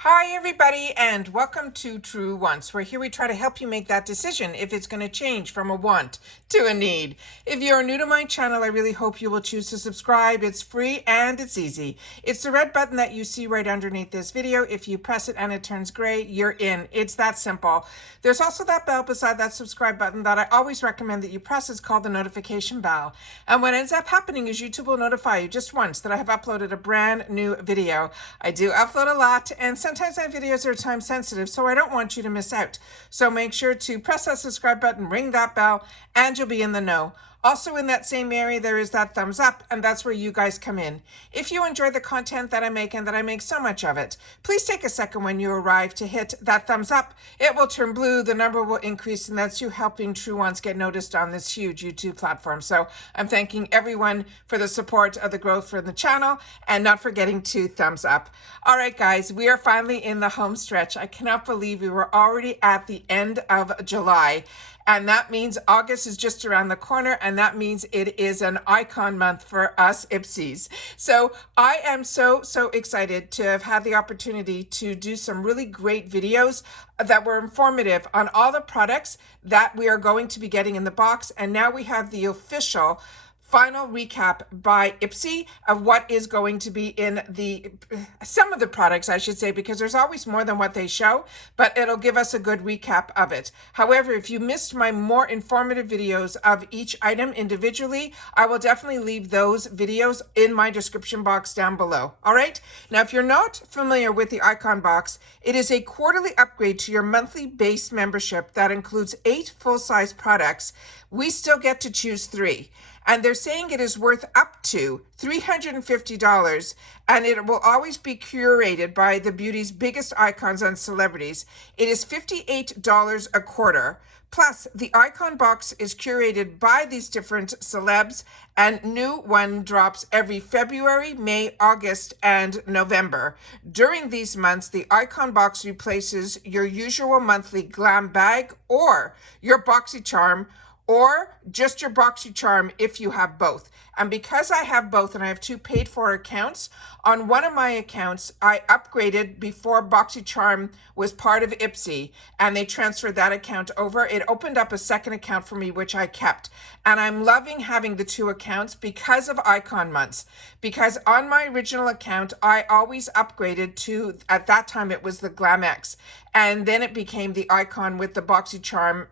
Hi, everybody, and welcome to True Wants, where here we try to help you make that decision if it's going to change from a want to a need. If you're new to my channel, I really hope you will choose to subscribe. It's free and it's easy. It's the red button that you see right underneath this video. If you press it and it turns gray, you're in. It's that simple. There's also that bell beside that subscribe button that I always recommend that you press. It's called the notification bell. And what ends up happening is YouTube will notify you just once that I have uploaded a brand new video. I do upload a lot, and sometimes my videos are time sensitive, so I don't want you to miss out. So make sure to press that subscribe button, ring that bell, and you'll be in the know. Also in that same area, there is that thumbs up, and that's where you guys come in. If you enjoy the content that I make, and that I make so much of it, please take a second when you arrive to hit that thumbs up. It will turn blue, the number will increase, and that's you helping True Ones get noticed on this huge YouTube platform. So I'm thanking everyone for the support of the growth for the channel, and not forgetting to thumbs up. All right, guys, we are finally in the home stretch. I cannot believe we were already at the end of July. And that means August is just around the corner, and that means it is an icon month for us IPSYs. So I am so excited to have had the opportunity to do some really great videos that were informative on all the products that we are going to be getting in the box. And now we have the official final recap by IPSY of what is going to be in some of the products, I should say, because there's always more than what they show, but it'll give us a good recap of it. However, if you missed my more informative videos of each item individually, I will definitely leave those videos in my description box down below. All right. Now, if you're not familiar with the Icon Box, it is a quarterly upgrade to your monthly base membership that includes 8 full-size products. We still get to choose 3. And they're saying it is worth up to $350, and it will always be curated by the beauty's biggest icons and celebrities. It is $58 a quarter. Plus, the Icon Box is curated by these different celebs, and new one drops every February, May, August, and November. During these months, the Icon Box replaces your usual monthly glam bag or your BoxyCharm, or just your BoxyCharm if you have both. And because I have both and I have 2 paid for accounts, on one of my accounts, I upgraded before BoxyCharm was part of IPSY, and they transferred that account over. It opened up a second account for me, which I kept. And I'm loving having the 2 accounts because of Icon months. Because on my original account, I always upgraded to, at that time, it was the Glam X. And then it became the Icon with the BoxyCharm,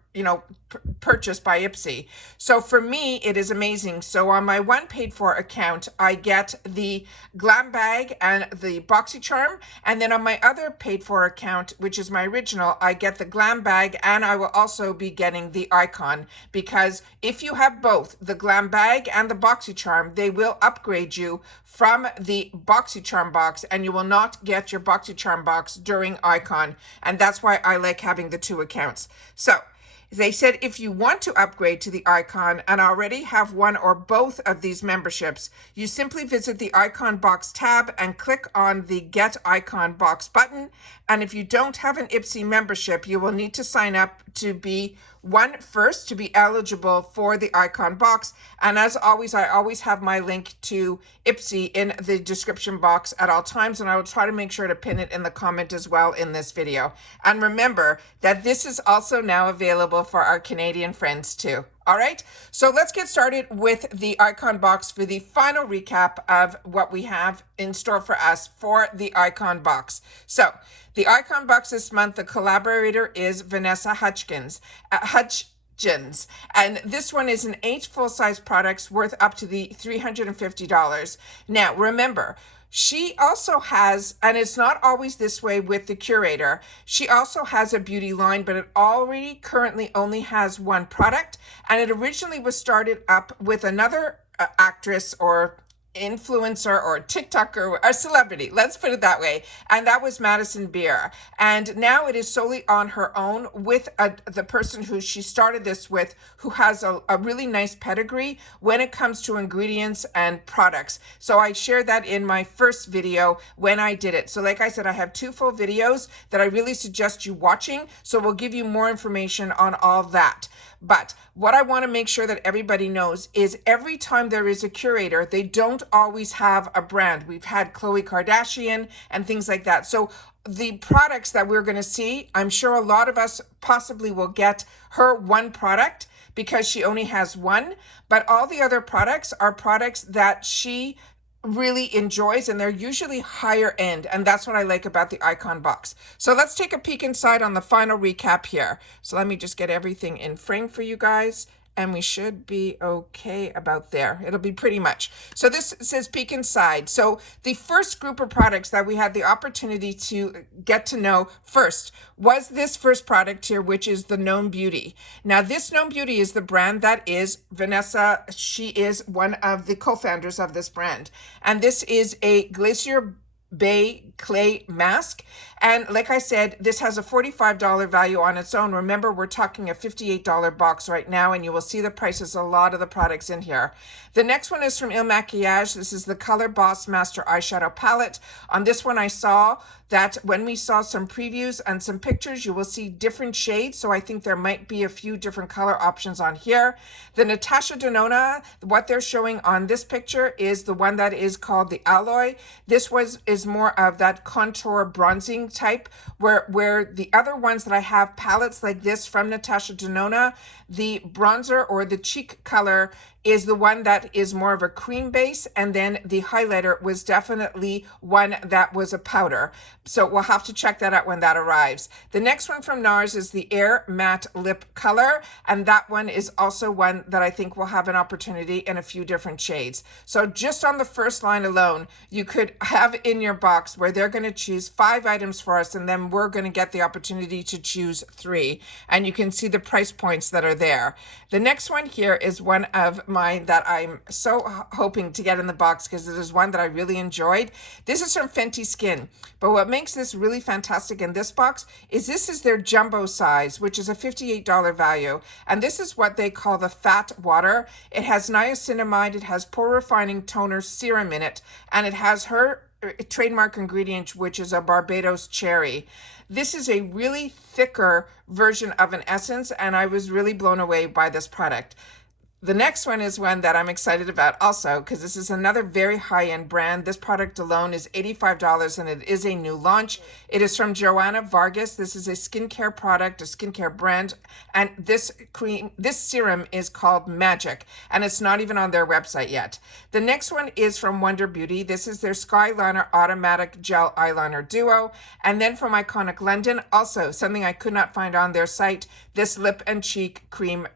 purchased by IPSY. So for me, it is amazing. So on my one paid for account, I get the Glam Bag and the BoxyCharm. And then on my other paid for account, which is my original, I get the Glam Bag, and I will also be getting the Icon. Because if you have both the Glam Bag and the BoxyCharm, they will upgrade you from the BoxyCharm box, and you will not get your BoxyCharm box during Icon. And that's why I like having the 2 accounts. So they said if you want to upgrade to the Icon and already have one or both of these memberships, you simply visit the Icon Box tab and click on the Get Icon Box button. And if you don't have an IPSY membership, you will need to sign up to be one first to be eligible for the Icon Box. And as always, I always have my link to IPSY in the description box at all times, and I will try to make sure to pin it in the comment as well in this video. And remember that this is also now available for our Canadian friends too. All right, so let's get started with the Icon Box for the final recap of what we have in store for us for the Icon Box. So the Icon Box this month, the collaborator is Vanessa Hudgens. And this one is an 8 full-size products worth up to the $350. Now, remember, she also has, and it's not always this way with the curator, she also has a beauty line, but it already currently only has 1 product. And it originally was started up with another actress or influencer or TikToker or a celebrity, let's put it that way, and that was Madison Beer. And now it is solely on her own with the person who she started this with, who has a really nice pedigree when it comes to ingredients and products. So I shared that in my first video when I did it. So like I said, I have 2 full videos that I really suggest you watching, so we'll give you more information on all that. But what I want to make sure that everybody knows is every time there is a curator, they don't always have a brand. We've had Khloe Kardashian and things like that. So the products that we're going to see, I'm sure a lot of us possibly will get her one product because she only has one, but all the other products are products that she really enjoys, and they're usually higher end, and that's what I like about the icon box. So let's take a peek inside on the final recap here. So let me just get everything in frame for you guys, and we should be okay about there. It'll be pretty much. So this says peek inside. So the first group of products that we had the opportunity to get to know first was this first product here, which is the Known Beauty. Now this Known Beauty is the brand that is Vanessa. She is one of the co-founders of this brand. And this is a Glacier Bay clay mask, and like I said, this has a $45 value on its own. Remember, we're talking a $58 box right now, and you will see the prices of a lot of the products in here. The next one is from Il Maquillage. This is the Color Boss Master Eyeshadow Palette. On this one, I saw that when we saw some previews and some pictures, you will see different shades, so I think there might be a few different color options on here. The Natasha Denona, what they're showing on this picture is the one that is called the Alloy. This is more of that contour bronzing type, where the other ones that I have palettes like this from Natasha Denona, the bronzer or the cheek color is the one that is more of a cream base, and then the highlighter was definitely one that was a powder. So we'll have to check that out when that arrives. The next one from NARS is the Air Matte Lip Color, and that one is also one that I think will have an opportunity in a few different shades. So just on the first line alone, you could have in your box where they're going to choose 5 items for us, and then we're going to get the opportunity to choose 3. And you can see the price points that are there. The next one here is one of mine that I'm so hoping to get in the box because it is one that I really enjoyed. This is from Fenty Skin, but what makes this really fantastic in this box is this is their jumbo size, which is a $58 value, and this is what they call the fat water. It has niacinamide, it has pore refining toner serum in it, and it has her trademark ingredient, which is a Barbados cherry. This is a really thicker version of an essence, and I was really blown away by this product. The next one is one that I'm excited about also because this is another very high-end brand. This product alone is $85 and it is a new launch. It is from Joanna Vargas. This is a skincare product, a skincare brand, and this serum is called Magic, and it's not even on their website yet. The next one is from Wonder Beauty. This is their Skyliner Automatic Gel Eyeliner Duo. And then from Iconic London, also something I could not find on their site, this Lip and Cheek Cream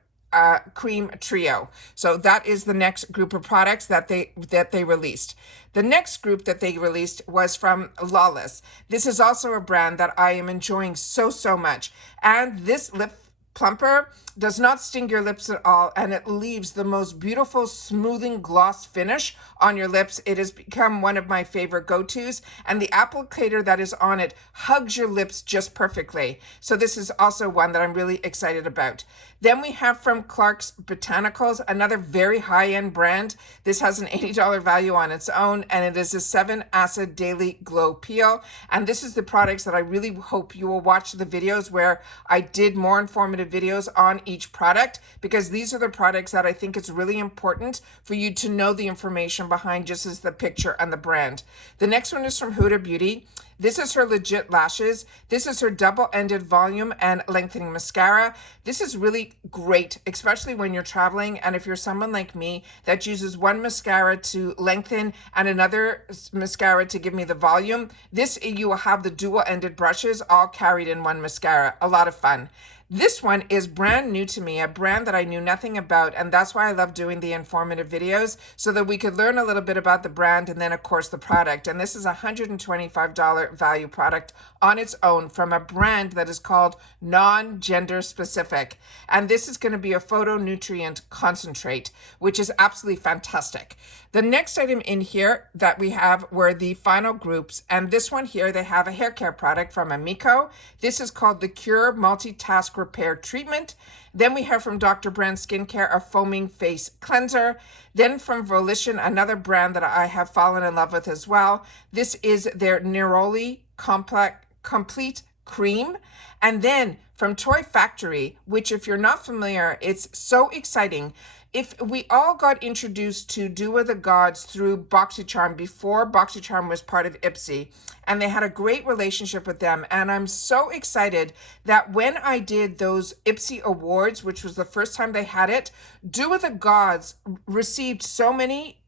Trio. So that is the next group of products that they released. The next group that they released was from Lawless. This is also a brand that I am enjoying so much. And this lip plumper does not sting your lips at all, and it leaves the most beautiful smoothing gloss finish on your lips. It has become one of my favorite go-tos, and the applicator that is on it hugs your lips just perfectly. So this is also one that I'm really excited about. Then we have from Clark's Botanicals, another very high-end brand. This has an $80 value on its own, and it is a 7-acid daily glow peel. And this is the products that I really hope you will watch the videos where I did more informative videos on each product, because these are the products that I think it's really important for you to know the information behind just as the picture and the brand. The next one is from Huda Beauty. This is her Legit Lashes. This is her double-ended volume and lengthening mascara. This is really great, especially when you're traveling, and if you're someone like me that uses one mascara to lengthen and another mascara to give me the volume. This, you will have the dual-ended brushes all carried in one mascara. A lot of fun. This one is brand new to me, a brand that I knew nothing about, and that's why I love doing the informative videos, so that we could learn a little bit about the brand and then, of course, the product. And this is a $125 value product on its own from a brand that is called Non-Gender Specific. And this is going to be a photonutrient concentrate, which is absolutely fantastic. The next item in here that we have were the final groups, and this one here, they have a hair care product from Amico. This is called the Cure Multitask Repair Treatment. Then we have from Dr. Brand Skincare a foaming face cleanser. Then from Volition, another brand that I have fallen in love with as well. This is their Neroli Complete Cream. And then from Toy Factory, which if you're not familiar, it's so exciting. if we all got introduced to Do With the Gods through BoxyCharm before BoxyCharm was part of IPSY, and they had a great relationship with them. And I'm so excited that when I did those IPSY awards, which was the first time they had it, Do With the Gods received so many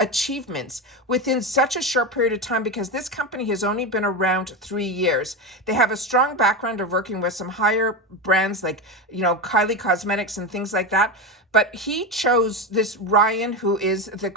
achievements within such a short period of time, because this company has only been around 3 years. They have a strong background of working with some higher brands like, Kylie Cosmetics and things like that. But he chose this Ryan, who is the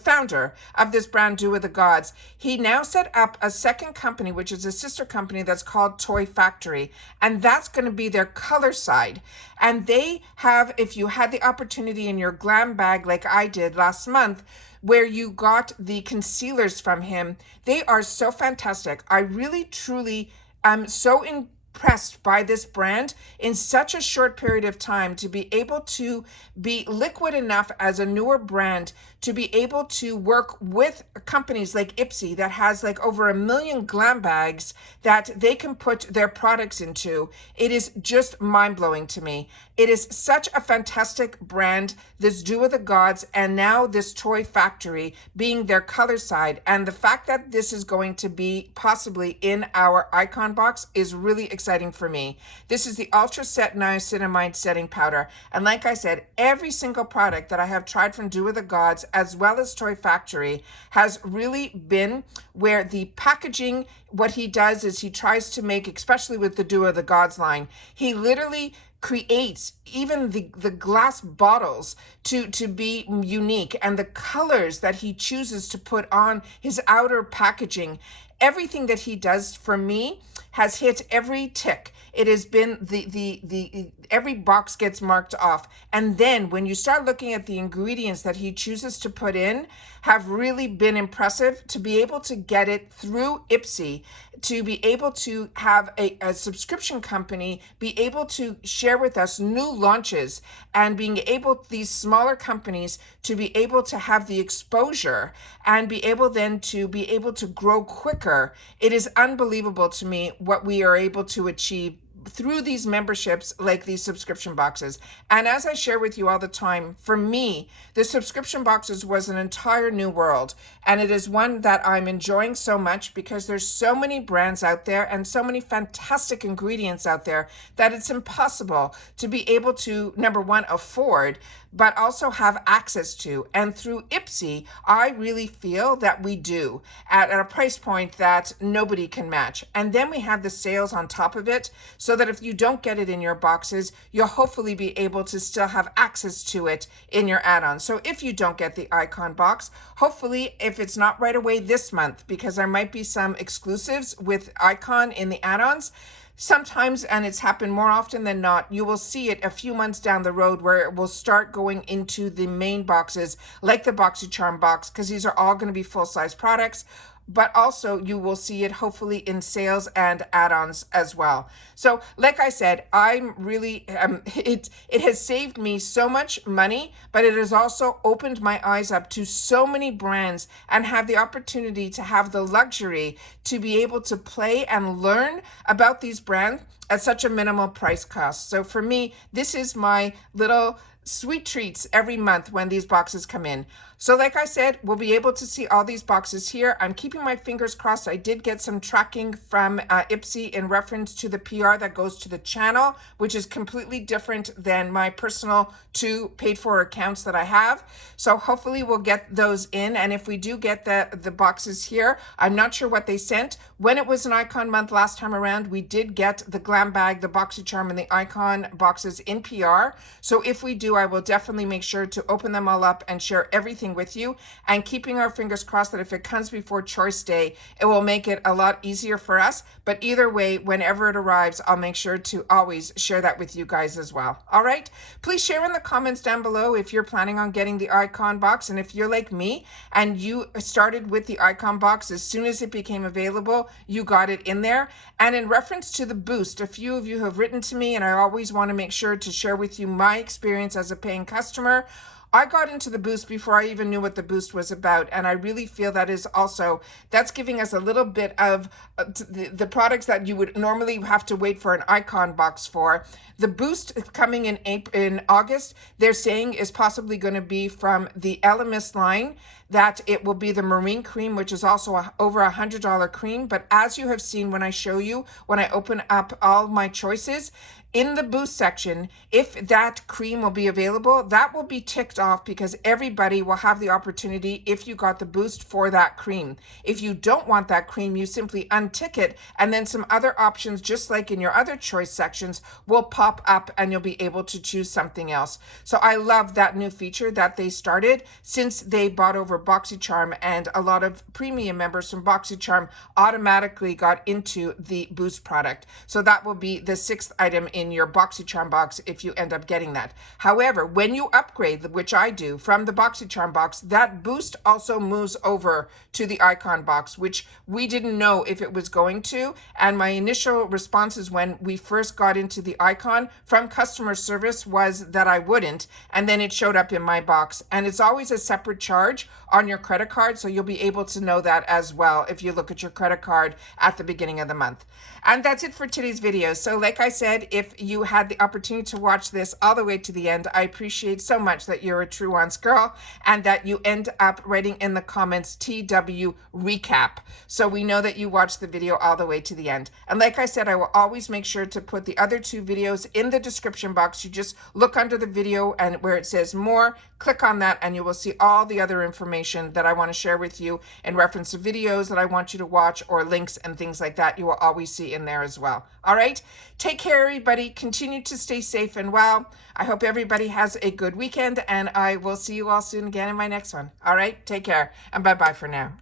founder of this brand, Do With the Gods. He now set up a second company, which is a sister company that's called Toy Factory. And that's going to be their color side. And they have, if you had the opportunity in your glam bag like I did last month, where you got the concealers from him, they are so fantastic. I really, truly am so impressed by this brand in such a short period of time, to be able to be liquid enough as a newer brand to be able to work with companies like IPSY that has like over 1 million glam bags that they can put their products into. It is just mind-blowing to me. It is such a fantastic brand, this Do With the Gods, and now this Toy Factory being their color side. And the fact that this is going to be possibly in our icon box is really exciting for me. This is the Ultra Set Niacinamide Setting Powder. And like I said, every single product that I have tried from Do With the Gods, as well as Toy Factory, has really been where the packaging, what he does is he tries to make, especially with the Do With the Gods line, he literally creates even the glass bottles to be unique, and the colors that he chooses to put on his outer packaging. Everything that he does for me has hit every tick. It has been the every box gets marked off. And then when you start looking at the ingredients that he chooses to put in, have really been impressive. To be able to get it through IPSY, to be able to have a subscription company be able to share with us new launches, and being able, these smaller companies, to be able to have the exposure and be able then to be able to grow quicker. It is unbelievable to me what we are able to achieve through these memberships, like these subscription boxes. And as I share with you all the time, for me, the subscription boxes was an entire new world. And it is one that I'm enjoying so much, because there's so many brands out there and so many fantastic ingredients out there that it's impossible to be able to, number one, afford, but also have access to. And through IPSY, I really feel that we do at a price point that nobody can match. And then we have the sales on top of it, so that if you don't get it in your boxes, you'll hopefully be able to still have access to it in your add-ons. So if you don't get the icon box, hopefully, if it's not right away this month, because there might be some exclusives with icon in the add-ons, sometimes, and it's happened more often than not, you will see it a few months down the road where it will start going into the main boxes, like the BoxyCharm box, because these are all going to be full-size products. But also you will see it hopefully in sales and add-ons as well. So like I said, I'm really, it has saved me so much money, but it has also opened my eyes up to so many brands, and have the opportunity to have the luxury to be able to play and learn about these brands at such a minimal price cost. So for me, this is my little sweet treats every month when these boxes come in. So like I said, we'll be able to see all these boxes here. I'm keeping my fingers crossed. I did get some tracking from IPSY in reference to the PR that goes to the channel, which is completely different than my personal 2 paid for accounts that I have. So hopefully we'll get those in. And if we do get the boxes here, I'm not sure what they sent. When it was an icon month last time around, we did get the glam bag, the BoxyCharm, and the icon boxes in PR. So if we do, I will definitely make sure to open them all up and share everything with you, and keeping our fingers crossed that if it comes before Choice Day, it will make it a lot easier for us. But either way, whenever it arrives, I'll make sure to always share that with you guys as well. All right, please share in the comments down below if you're planning on getting the icon box, and if you're like me and you started with the icon box as soon as it became available, you got it in there. And in reference to the boost, a few of you have written to me, and I always want to make sure to share with you my experience as a paying customer. I got into the boost before I even knew what the boost was about, and I really feel that is also, that's giving us a little bit of the products that you would normally have to wait for an icon box for. The boost coming in August, they're saying is possibly going to be from the LMS line, that it will be the marine cream, which is also over $100 cream. But as you have seen when I show you, when I open up all my choices, in the boost section, if that cream will be available, that will be ticked off because everybody will have the opportunity if you got the boost for that cream. If you don't want that cream, you simply untick it, and then some other options, just like in your other choice sections, will pop up and you'll be able to choose something else. So I love that new feature that they started since they bought over BoxyCharm, and a lot of premium members from BoxyCharm automatically got into the boost product. So that will be the 6th item in your BoxyCharm box if you end up getting that. However, when you upgrade, which I do, from the BoxyCharm box, that boost also moves over to the icon box, which we didn't know if it was going to. And my initial responses when we first got into the icon from customer service was that I wouldn't, and then it showed up in my box. And it's always a separate charge on your credit card, so you'll be able to know that as well if you look at your credit card at the beginning of the month. And that's it for today's video. So like I said, if you had the opportunity to watch this all the way to the end, I appreciate so much that you're a True Wants girl and that you end up writing in the comments TW recap, so we know that you watched the video all the way to the end. And like I said, I will always make sure to put the other 2 videos in the description box. You just look under the video and where it says more, click on that, and you will see all the other information that I want to share with you in reference to videos that I want you to watch, or links and things like that. You will always see in there as well. All right, take care, everybody. Continue to stay safe and well. I hope everybody has a good weekend, and I will see you all soon again in my next one. All right, take care, and bye-bye for now.